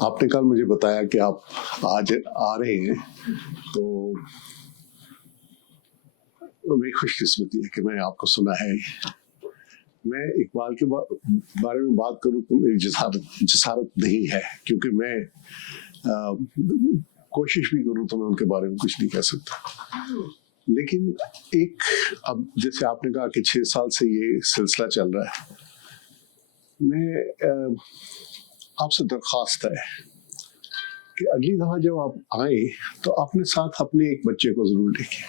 آپ نے کل مجھے بتایا کہ آپ آج آ رہے ہیں، تو میری خوش قسمتی ہے کہ میں آپ کو سنا ہے. میں اقبال کے بارے میں بات کروں تو میری جسارت نہیں ہے، کیونکہ میں کوشش بھی کروں تو میں ان کے بارے میں کچھ نہیں کہہ سکتا. لیکن ایک اب جیسے آپ نے کہا کہ 6 سال سے یہ سلسلہ چل رہا ہے، میں آپ سے درخواست ہے کہ اگلی دفعہ جب آپ آئیں تو اپنے ساتھ اپنے ایک بچے کو ضرور لے کے.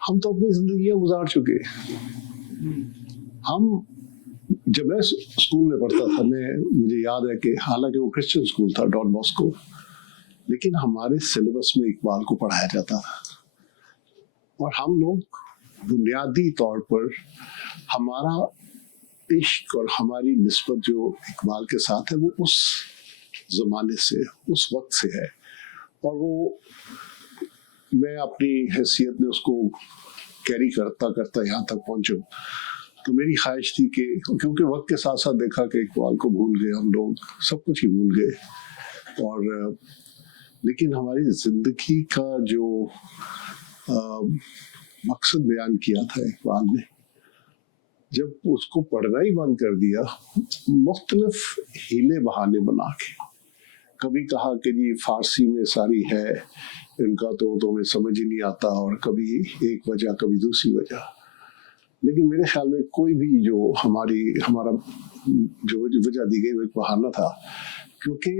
ہم تو اپنی زندگیاں گزار چکے. ہم جب میں اسکول میں پڑھتا تھا، مجھے یاد ہے کہ حالانکہ وہ کرسچن اسکول تھا ڈان باسکو، لیکن ہمارے سلیبس میں اقبال کو پڑھایا جاتا تھا. اور ہم لوگ بنیادی طور پر ہمارا عشق اور ہماری نسبت جو اقبال کے ساتھ ہے وہ اس زمانے سے، اس وقت سے ہے. اور وہ میں اپنی حیثیت میں اس کو کیری کرتا یہاں تک پہنچوں. تو میری خواہش تھی کہ کیونکہ وقت کے ساتھ ساتھ دیکھا کہ اقبال کو بھول گئے ہم لوگ، سب کچھ ہی بھول گئے. اور لیکن ہماری زندگی کا جو مقصد بیان کیا تھا اقبال نے، جب اس کو پڑھنا ہی بند کر دیا، مختلف ہیلے بہانے بنا کے کبھی کہا کہ جی فارسی میں ساری ہے، ان کا تو ہمیں سمجھ ہی نہیں آتا، اور کبھی ایک وجہ کبھی دوسری وجہ. لیکن میرے خیال میں کوئی بھی جو ہمارا جو وجہ دی گئی وہ ایک بہانہ تھا. کیونکہ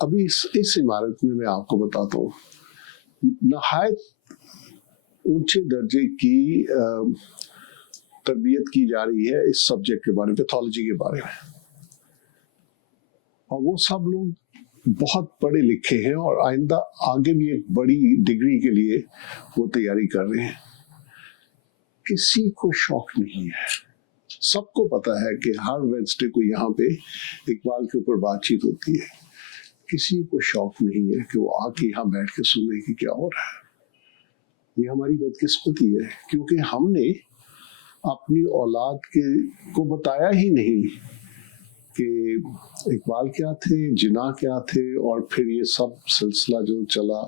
ابھی اس عمارت میں آپ کو بتاتا ہوں، نہایت اونچے درجے کی تربیت کی جا رہی ہے اس سبجیکٹ کے بارے میں، پیتھولوجی کے بارے میں. اور وہ سب لوگ بہت پڑھے لکھے ہیں اور آئندہ آگے بھی ایک بڑی ڈگری کے لیے وہ تیاری کر رہے ہیں. کسی کو شوق نہیں ہے. سب کو پتا ہے کہ ہر ویڈنسڈے کو یہاں پہ اقبال کے اوپر بات چیت ہوتی ہے. کسی کو شوق نہیں ہے کہ وہ آ کے یہاں بیٹھ کے سنے کہ کیا ہو رہا ہے. یہ ہماری بدقسمتی ہے، کیونکہ ہم نے اپنی اولاد کو بتایا ہی نہیں کہ اقبال کیا تھے، جناح کیا تھے، اور پھر یہ سب سلسلہ جو چلا،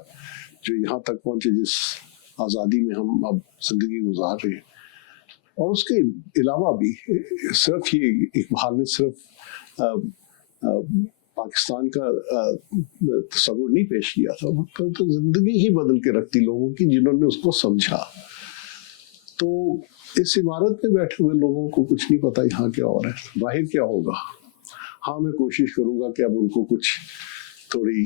جو یہاں تک پہنچے جس آزادی میں ہم اب زندگی گزار رہے ہیں. اور اس کے علاوہ بھی صرف یہ اقبال نے صرف پاکستان کا تصور نہیں پیش کیا تھا، تو زندگی ہی بدل کے رکھتی لوگوں کی جنہوں نے اس کو سمجھا. تو اس عمارت میں بیٹھے ہوئے لوگوں کو کچھ نہیں پتا یہاں کیا ہو رہا ہے، باہر کیا ہوگا. ہاں میں کوشش کروں گا کہ اب ان کو کچھ تھوڑی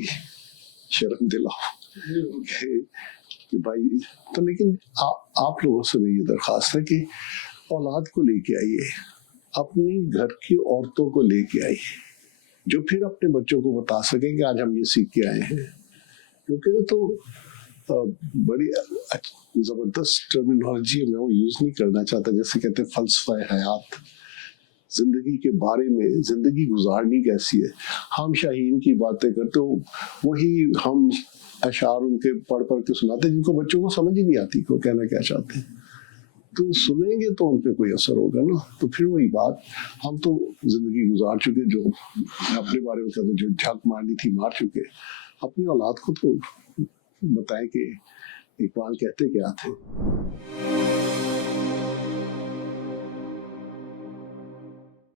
شرم دلاؤں کہ بھائی. تو لیکن آپ لوگوں سے بھی یہ درخواست ہے کہ اولاد کو لے کے آئیے، اپنی گھر کی عورتوں کو لے کے آئیے، جو پھر اپنے بچوں کو بتا سکیں کہ آج ہم یہ سیکھ کے آئے ہیں. کیونکہ تو بڑی زبردست ٹرمینالوجی میں وہ یوز نہیں کرنا چاہتا، جیسے کہتے ہیں فلسفہ حیات، زندگی کے بارے میں، زندگی گزارنی کیسی ہے. ہم شاہین کی باتیں کرتے ہو، وہی ہم اشعار ان کے پڑھ کے سناتے ہیں جن کو بچوں کو سمجھ ہی نہیں آتی کہ وہ کہنا کیا چاہتے ہیں. تو سنیں گے تو ان پہ کوئی اثر ہوگا نا. تو پھر وہی بات، ہم تو زندگی گزار چکے، جو اپنے بارے میں کہتے جو جھک مارنی تھی مار چکے. اپنی اولاد کو تو بتائیں کہ اقبال کہتے کیا تھے.